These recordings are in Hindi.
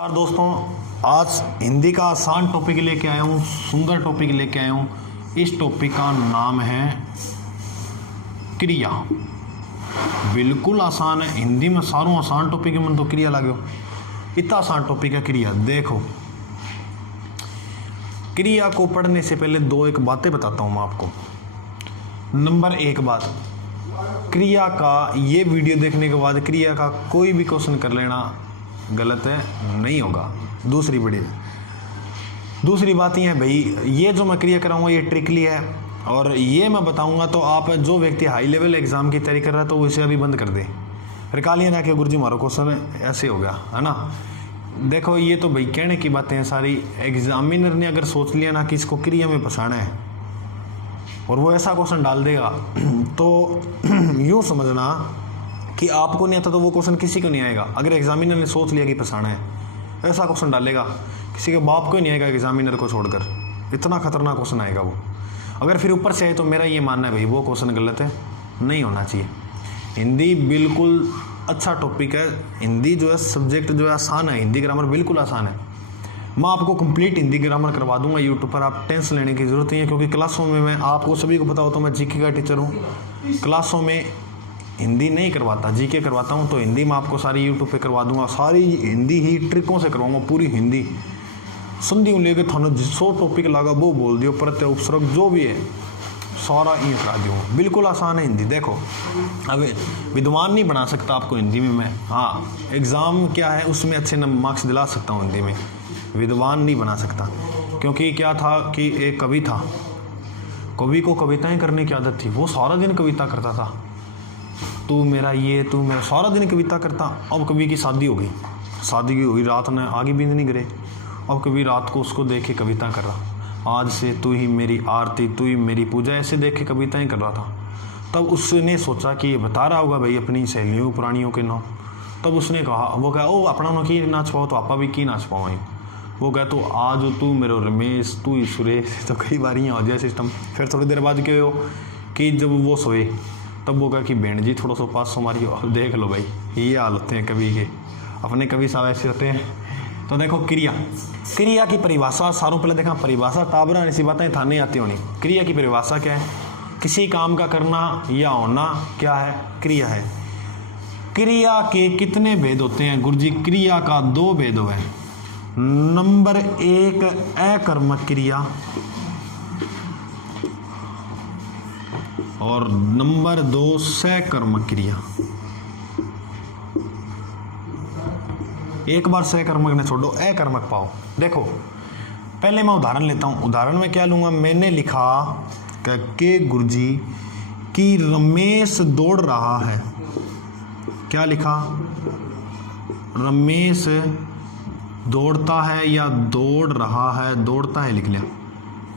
नमस्कार दोस्तों, आज हिंदी का आसान टॉपिक लेके आया हूँ, सुंदर टॉपिक लेके आया हूँ। इस टॉपिक का नाम है क्रिया। बिल्कुल आसान है, हिंदी में सारों आसान टॉपिक है, मन तो क्रिया लागो। इतना आसान टॉपिक है क्रिया। देखो, क्रिया को पढ़ने से पहले दो एक बातें बताता हूँ मैं आपको। नंबर एक बात, क्रिया का ये वीडियो देखने के बाद क्रिया का कोई भी क्वेश्चन कर लेना गलत है, नहीं होगा। दूसरी बात ये है भाई, ये जो मैं क्रिया कराऊंगा ये ट्रिकली है और ये मैं बताऊंगा तो आप जो व्यक्ति हाई लेवल एग्जाम की तैयारी कर रहा है तो उसे अभी बंद कर दे। फिर कालिया ना कि गुरुजी मारो क्वेश्चन ऐसे हो गया है ना। देखो, ये तो भाई कहने की बातें हैं सारी। एग्जामिनर ने अगर सोच लिया ना कि इसको क्रिया में फंसाना है और वो ऐसा क्वेश्चन डाल देगा तो यूँ समझना कि आपको नहीं आता तो वो क्वेश्चन किसी को नहीं आएगा। अगर एग्जामिनर ने सोच लिया कि फंसाना है, ऐसा क्वेश्चन डालेगा किसी के बाप को ही नहीं आएगा एग्जामिनर को छोड़कर। इतना खतरनाक क्वेश्चन आएगा वो। अगर फिर ऊपर से आए तो मेरा ये मानना है भाई वो क्वेश्चन गलत है, नहीं होना चाहिए। हिंदी बिल्कुल अच्छा टॉपिक है। हिंदी जो है सब्जेक्ट जो है आसान है, हिंदी ग्रामर बिल्कुल आसान है। मैं आपको कंप्लीट हिंदी ग्रामर करवा दूंगा यूट्यूब पर, आप टेंशन लेने की ज़रूरत नहीं है। क्योंकि क्लासों में मैं आपको सभी को पता हो तो मैं जीके का टीचर हूँ। क्लासों में हिंदी नहीं करवाता, जीके करवाता हूँ। तो हिंदी में आपको सारी यूट्यूब पे करवा दूंगा, सारी हिंदी ही ट्रिकों से करवाऊंगा, पूरी हिंदी संधि लेके थाने जिसो टॉपिक लगा वो बोल दियो, प्रत्यय उपसर्ग जो भी है सारा यूँ करा दूँगा। बिल्कुल आसान है हिंदी। देखो, अब विद्वान नहीं बना सकता आपको हिंदी में मैं, हाँ एग्ज़ाम क्या है उसमें अच्छे मार्क्स दिला सकता हूँ हिंदी में, विद्वान नहीं बना सकता। क्योंकि क्या था कि एक कवि था, कवि को कविताएं करने की आदत थी, वो सारा दिन कविता करता था। तू मेरा ये, तू मेरा, सारा दिन कविता करता। अब कवि की शादी हो गई, शादी की हुई, रात में आगे बींद नहीं गिरे। अब कभी रात को उसको देख के कविता कर रहा, आज से तू ही मेरी आरती, तू ही मेरी पूजा, ऐसे देख के कविताएं कर रहा था। तब उसने सोचा कि ये बता रहा होगा भाई अपनी सहेलियों पुरानियों के नाम। तब उसने कहा, वो कहा ओ अपना नो की नाच पाओ तो आपा भी की नाच पाओ। वो कहा तो आज तू मेरो रमेश, तू ही सुरेश। तो कई बार यहाँ हो जाए सिस्टम। फिर थोड़ी देर बाद क्या हो कि जब वो सोए तब वो कहा कि बहन जी थोड़ा सा पास हमारी देख लो भाई, ये हाल होते हैं कवि के, अपने कवि साहब ऐसे होते हैं। तो देखो, क्रिया की परिभाषा सारों पहले देखा, परिभाषा टाबरा ऐसी बातें थाने आती होनी। क्रिया की परिभाषा क्या है? किसी काम का करना या होना क्या है? क्रिया है। क्रिया के कितने भेद होते हैं गुरुजी? क्रिया का दो भेद है। नंबर एक अकर्मक क्रिया और नंबर दो सकर्मक क्रिया। एक बार सकर्मक ने छोड़ो, अकर्मक पाओ। देखो, पहले मैं उदाहरण लेता हूँ। उदाहरण में क्या लूँगा? मैंने लिखा कि गुरुजी कि रमेश दौड़ रहा है। क्या लिखा? रमेश दौड़ता है या दौड़ रहा है? दौड़ता है लिख लिया,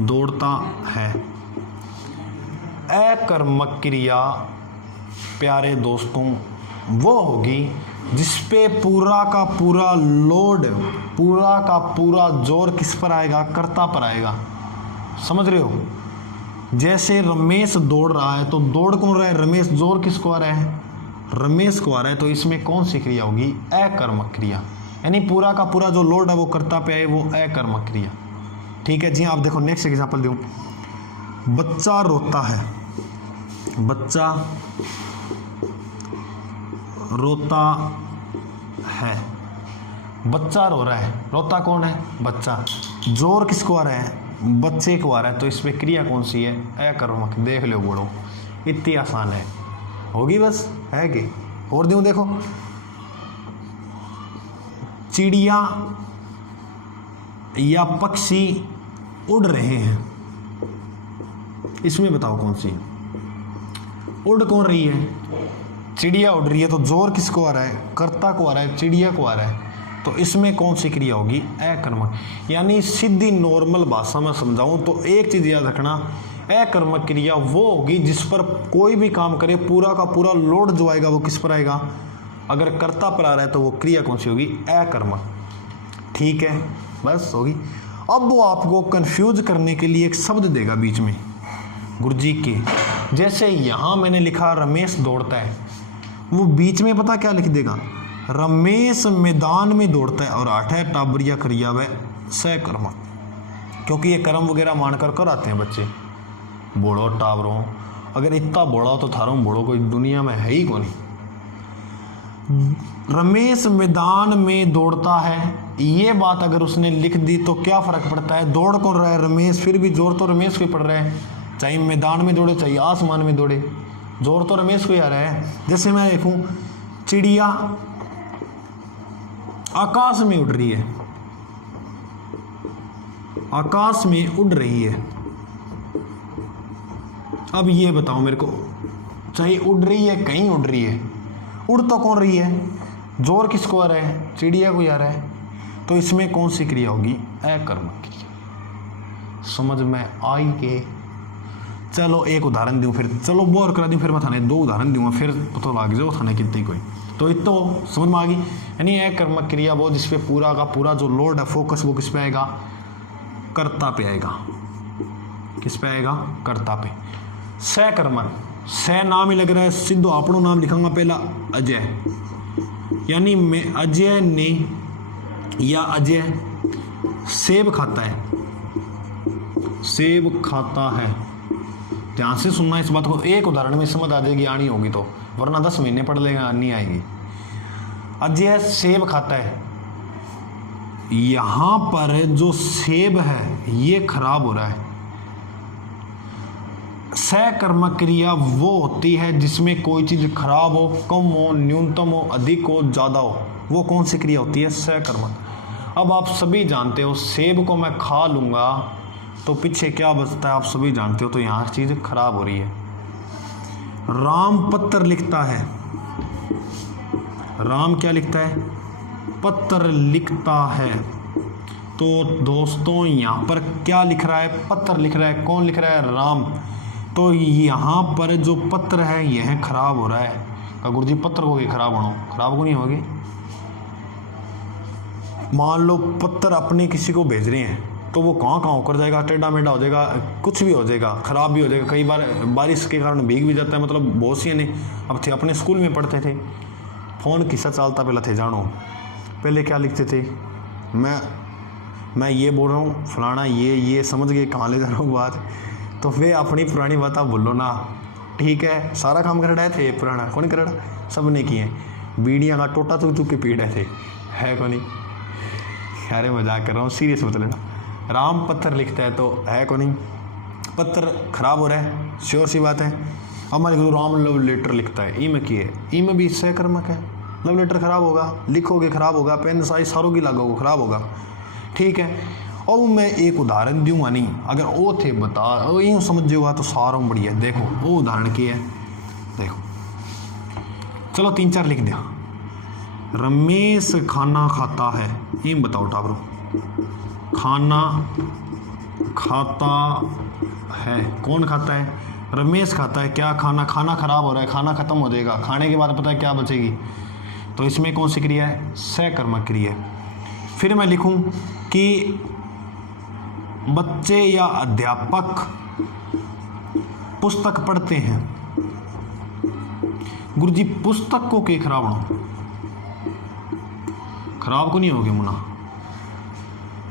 दौड़ता है। अकर्मक क्रिया प्यारे दोस्तों वो होगी जिसपे पूरा का पूरा लोड, पूरा का पूरा जोर किस पर आएगा? कर्ता पर आएगा। समझ रहे हो? जैसे रमेश दौड़ रहा है तो दौड़ कौन रहा है? रमेश। जोर किसको आ रहा है? रमेश को आ रहा है। तो इसमें कौन सी क्रिया होगी? अकर्मक क्रिया। यानी पूरा का पूरा जो लोड है वो कर्ता पे आए, वो अकर्मक क्रिया। ठीक है जी। आप देखो, नेक्स्ट एग्जाम्पल दूं। बच्चा रोता है, बच्चा रोता है, बच्चा रो रहा है। रोता कौन है? बच्चा। जोर किसको आ रहा है? बच्चे को आ रहा है। तो इसमें क्रिया कौन सी है? अकर्मक। देख लो बोलो, इतनी आसान है, होगी बस, है कि और दूं? देखो, चिड़िया या पक्षी उड़ रहे हैं, इसमें बताओ कौन सी? उड़ कौन रही है? चिड़िया उड़ रही है। तो जोर किसको आ रहा है? कर्ता को आ रहा है, चिड़िया को आ रहा है। तो इसमें कौन सी क्रिया होगी? अकर्मक। यानी सीधी नॉर्मल भाषा में समझाऊं तो एक चीज याद रखना, अकर्मक क्रिया वो होगी जिस पर कोई भी काम करे पूरा का पूरा लोड जो आएगा वो किस पर आएगा? अगर कर्ता पर आ रहा है तो वो क्रिया कौन सी होगी? अकर्मक। ठीक है, बस होगी। अब वो आपको कंफ्यूज करने के लिए एक शब्द देगा बीच में गुरुजी के। जैसे यहाँ मैंने लिखा रमेश दौड़ता है, वो बीच में पता क्या लिख देगा? रमेश मैदान में दौड़ता है और 8 टाबरिया क्रिया व सकर्मक, क्योंकि ये कर्म वगैरह मानकर कर आते हैं बच्चे। बोलो टाबरों, अगर इतना बोला हो तो थारों बोलो कोई दुनिया में है ही कौन। रमेश मैदान में दौड़ता है, ये बात अगर उसने लिख दी तो क्या फर्क पड़ता है, दौड़ कौन रहा है रमेश, फिर भी जोर तो रमेश को ही पड़ रहा है, चाहे मैदान में दौड़े चाहे आसमान में दौड़े, जोर तो रमेश को ही आ रहा है। जैसे मैं देखूं चिड़िया आकाश में उड़ रही है, आकाश में उड़ रही है। अब ये बताओ मेरे को, चाहे उड़ रही है कहीं उड़ रही है, उड़ तो कौन रही है, जोर किसको आ रहा है, चिड़िया को आ रहा है। तो इसमें कौन सी क्रिया होगी, अकर्मक क्रिया। समझ में आई के? चलो एक उदाहरण दूं, फिर चलो बोर करा दूं, फिर मैं थाने 2 उदाहरण दूंगा, फिर पता लग जाओ थाने कितनी कोई। तो ये तो समझ में आ गई, यानी अकर्मक क्रिया वो जिसपे पूरा का पूरा जो लोड है, फोकस वो किस पे आएगा, कर्ता पे आएगा। किस पे आएगा, कर्ता पे। सकर्मक, स नाम ही लग रहा है, सीधो अपनो नाम लिखाऊंगा पहला अजय, यानी मैं अजय ने या अजय सेब खाता है, सेब खाता है। ध्यान से सुनना इस बात को, एक उदाहरण में समझ आ जाएगी, आनी होगी तो, वरना 10 महीने पढ़ लेगा नहीं आएगी। अजय सेब खाता है, यहां पर जो सेब है ये खराब हो रहा है। सकर्मक क्रिया वो होती है जिसमें कोई चीज खराब हो, कम हो, न्यूनतम हो, अधिक हो, ज्यादा हो, वो कौन सी क्रिया होती है, सकर्मक। अब आप सभी जानते हो सेब को मैं खा लूंगा तो पीछे क्या बचता है, आप सभी जानते हो, तो यहाँ चीज खराब हो रही है। राम पत्र लिखता है, राम क्या लिखता है, पत्र लिखता है। तो दोस्तों यहाँ पर क्या लिख रहा है, पत्र लिख रहा है, कौन लिख रहा है, राम। तो यहाँ पर जो पत्र है यह खराब हो रहा है। गुरु जी पत्र होगी खराब होना, खराब को नहीं होगी। मान लो पत्र अपने किसी को भेज रहे हैं तो वो कहाँ होकर जाएगा, टेढ़ा मेढ़ा हो जाएगा, कुछ भी हो जाएगा, खराब भी हो जाएगा, कई बार बारिश के कारण भीग भी जाता है। मतलब बहुत सी ने अब थे अपने स्कूल में पढ़ते थे, फ़ोन किस्सा चलता पहले थे जानो, पहले क्या लिखते थे, मैं ये बोल रहा हूँ फलाना ये समझ गए कहाँ ले जा रहा हूँ बात। तो वे अपनी पुरानी बात आप भूलो ना, ठीक है। सारा काम कर रहे थे पुराना, कौन कर रहा, सब ने किए। बीड़ियाँ का टोटा चुक चुक के पी रहे थे, है कौन। अरे मजाक कर रहा हूँ, सीरियस मत लेना। राम पत्थर लिखता है तो है कौन, पत्थर खराब हो रहा है, श्योर सी बात है। हमारे गुरु राम लव लेटर लिखता है, ई में की है, ई में भी सकर्मक है। लव लेटर खराब होगा, लिखोगे खराब होगा, पेन साइज सारों की लागोगे खराब होगा, ठीक है। और मैं एक उदाहरण दूंगा नहीं, अगर वो थे बता यूँ समझ जाओगा तो सारों बढ़िया। देखो वो उदाहरण की है, देखो चलो 3-4 लिख दिया। रमेश खाना खाता है, ये बताओ टाबरो, खाना खाता है, कौन खाता है, रमेश खाता है। क्या खाना, खाना खराब हो रहा है, खाना खत्म हो जाएगा, खाने के बाद पता है क्या बचेगी, तो इसमें कौन सी क्रिया है, सकर्मक क्रिया है। फिर मैं लिखूं कि बच्चे या अध्यापक पुस्तक पढ़ते हैं। गुरुजी पुस्तक को के खराब हो, खराब को नहीं होगी मुना,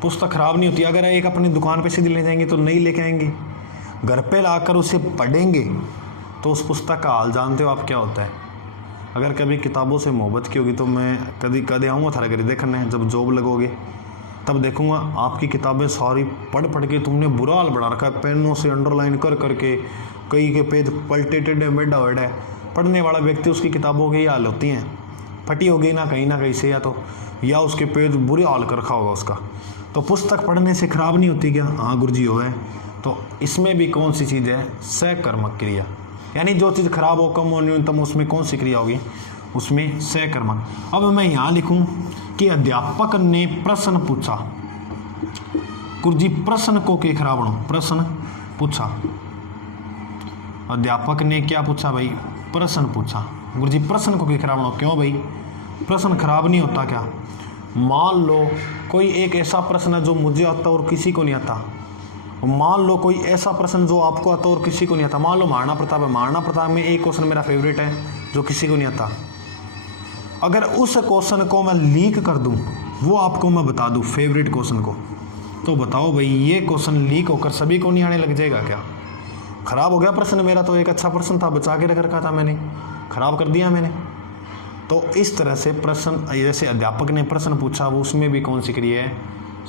पुस्तक खराब नहीं होती। अगर एक अपनी दुकान पे से ले जाएंगे तो नहीं लेके आएंगे, घर पे लाकर उसे पढ़ेंगे तो उस पुस्तक का हाल जानते हो आप क्या होता है। अगर कभी किताबों से मोहब्बत की होगी तो मैं कभी आऊँगा थारा घर देखने, जब जॉब लगोगे तब देखूंगा आपकी किताबें सारी पढ़ के तुमने बुरा हाल बना रखा है, पेनों से अंडरलाइन कर करके, कई के पेज पलटे टेढ़े मेढ़ा वेढ़ा है। पढ़ने वाला व्यक्ति उसकी किताबों की हाल होती हैं, फटी होगी ना कहीं से, या उसके पेज बुरे हाल कर रखा होगा उसका। तो पुस्तक पढ़ने से खराब नहीं होती क्या, हाँ गुरुजी हो गए। तो इसमें भी कौन सी चीज़ है, सकर्मक क्रिया, यानी जो चीज़ खराब हो, कम हो, न्यूनतम, उसमें कौन सी क्रिया होगी, उसमें सकर्मक। अब मैं यहाँ लिखूँ कि अध्यापक ने प्रश्न पूछा, गुरुजी प्रश्न को के खराब हो, प्रश्न पूछा, अध्यापक ने क्या पूछा भाई, प्रश्न पूछा। गुरुजी प्रश्न को के खराब हो, क्यों भाई, प्रश्न खराब नहीं होता क्या। मान लो कोई एक ऐसा प्रश्न है जो मुझे आता और किसी को नहीं आता, मान लो कोई ऐसा प्रश्न जो आपको आता और किसी को नहीं आता। मान लो महाराणा प्रताप है, महाराणा प्रताप में एक क्वेश्चन मेरा फेवरेट है जो किसी को नहीं आता, अगर उस क्वेश्चन को मैं लीक कर दूं, वो आपको मैं बता दूं फेवरेट क्वेश्चन को, तो बताओ भाई ये क्वेश्चन लीक होकर सभी को नहीं आने लग जाएगा क्या? ख़राब हो गया प्रश्न मेरा, तो एक अच्छा प्रश्न था, बचा के रख रखा था मैंने, ख़राब कर दिया मैंने। तो इस तरह से प्रश्न, जैसे अध्यापक ने प्रश्न पूछा वो उसमें भी कौन सी क्रिया है?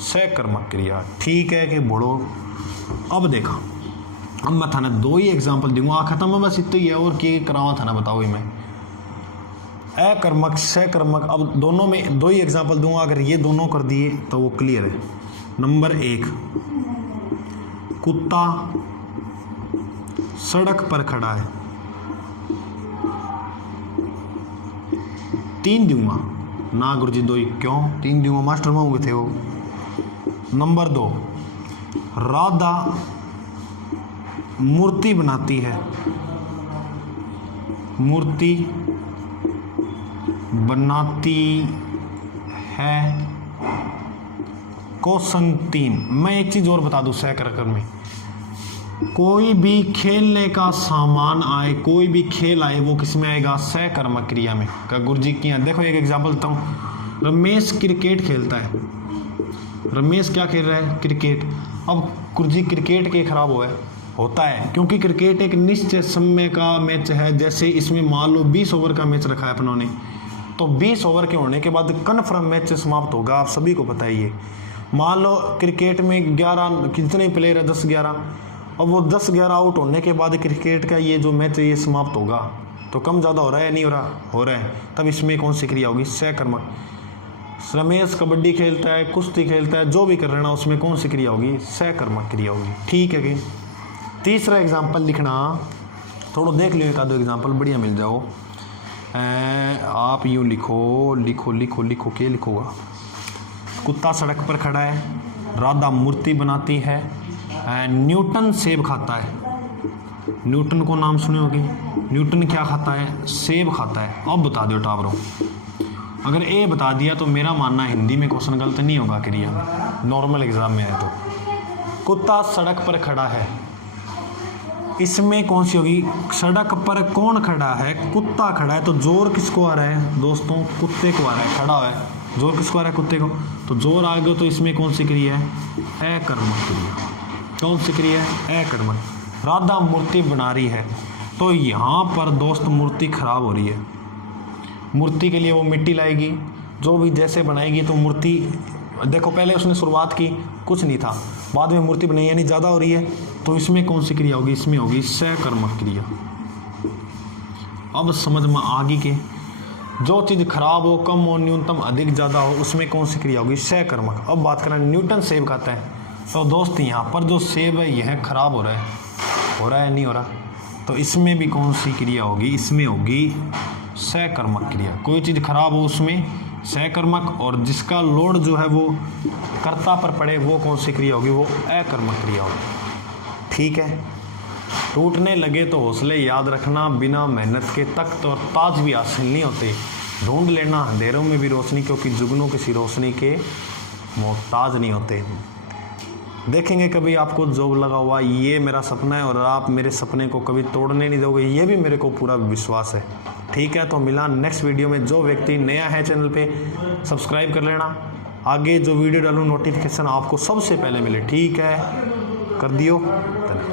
सकर्मक क्रिया। ठीक है कि बोलो। अब देखा, अब मैं थाना 2 ही एग्जाम्पल दूंगा, खत्म है बस इतना ही है, और क्या करावा था ना बताओ ही मैं। अकर्मक सकर्मक, अब दोनों में 2 ही एग्जाम्पल दूंगा, अगर ये दोनों कर दिए तो वो क्लियर है। नंबर 1, कुत्ता सड़क पर खड़ा है। 3 दूंगा ना गुरुजी, 2 ही क्यों 3 दूंगा, मास्टर मांगे थे वो। नंबर 2, राधा मूर्ति बनाती है। मूर्ति बनाती है। क्वेश्चन 3, मैं एक चीज और बता दूं, सकर्मक में कोई भी खेलने का सामान आए, कोई भी खेल आए, वो किस में आएगा? सकर्मक क्रिया में। का गुरुजी की देखो एक एग्जांपल देता हूँ। रमेश क्रिकेट खेलता है। रमेश क्या खेल रहा है? क्रिकेट। अब गुरुजी क्रिकेट के खराब हुआ है, होता है, क्योंकि क्रिकेट एक निश्चित समय का मैच है। जैसे इसमें मान लो 20 ओवर का मैच रखा है अपनों ने, तो 20 ओवर के होने के बाद कन्फर्म मैच समाप्त होगा, आप सभी को पता ही है। मान लो क्रिकेट में 11 कितने प्लेयर है? 10-11। अब वो 10-11 आउट होने के बाद क्रिकेट का ये जो मैच है ये समाप्त होगा, तो कम ज़्यादा हो रहा है नहीं हो रहा? हो रहा है। तब इसमें कौन सी क्रिया होगी? सकर्मक। रमेश कबड्डी खेलता है, कुश्ती खेलता है, जो भी कर रहे ना, उसमें कौन सी क्रिया होगी? सकर्मक क्रिया होगी। ठीक है कि? तीसरा एग्जाम्पल लिखना, थोड़ा देख लो, एक आधो एग्जाम्पल बढ़िया मिल जाओ। आप यूँ लिखो लिखो लिखो लिखो, क्या लिखोगा? कुत्ता सड़क पर खड़ा है, राधा मूर्ति बनाती है, न्यूटन सेब खाता है। न्यूटन को नाम सुने होगी। न्यूटन क्या खाता है? सेब खाता है। अब बता दो टावरों, अगर ए बता दिया तो मेरा मानना हिंदी में क्वेश्चन गलत नहीं होगा क्रिया में, नॉर्मल एग्जाम में है तो। कुत्ता सड़क पर खड़ा है, इसमें कौन सी होगी? सड़क पर कौन खड़ा है? कुत्ता खड़ा है, तो जोर किसको आ रहा है दोस्तों? कुत्ते को आ रहा है, खड़ा हुआ है, जोर किसको आ रहा है? कुत्ते को। तो जोर आ गया, तो इसमें कौन सी क्रिया है? अकर्मक क्रिया। कौन सी क्रिया है? अकर्मक। राधा मूर्ति बना रही है, तो यहाँ पर दोस्त मूर्ति खराब हो रही है। मूर्ति के लिए वो मिट्टी लाएगी, जो भी जैसे बनाएगी, तो मूर्ति देखो पहले उसने शुरुआत की कुछ नहीं था, बाद में मूर्ति बनाई, यानी ज़्यादा हो रही है, तो इसमें कौन सी क्रिया होगी? इसमें होगी सकर्मक क्रिया। अब समझ में आगे के, जो चीज़ खराब हो, कम हो, न्यूनतम, अधिक, ज़्यादा हो, उसमें कौन सी क्रिया होगी? सकर्मक। अब बात करें, न्यूटन सेब खाता है, तो दोस्त यहाँ पर जो सेब है यह खराब हो रहा है नहीं हो रहा? तो इसमें भी कौन सी क्रिया होगी? इसमें होगी सकर्मक क्रिया। कोई चीज़ खराब हो उसमें सकर्मक, और जिसका लोड जो है वो कर्ता पर पड़े, वो कौन सी क्रिया होगी? वो अकर्मक क्रिया होगी। ठीक है। टूटने लगे तो हौसले याद रखना, बिना मेहनत के तख्त और ताज भी हासिल नहीं होते। ढूंढ लेना अंधेरों में भी रोशनी, क्योंकि जुगनू किसी रोशनी के मोहताज नहीं होते। देखेंगे कभी आपको जॉब लगा हुआ, ये मेरा सपना है, और आप मेरे सपने को कभी तोड़ने नहीं दोगे, ये भी मेरे को पूरा विश्वास है। ठीक है, तो मिला नेक्स्ट वीडियो में। जो व्यक्ति नया है चैनल पे, सब्सक्राइब कर लेना, आगे जो वीडियो डालूँ नोटिफिकेशन आपको सबसे पहले मिले। ठीक है, कर दियो। धन्यवाद।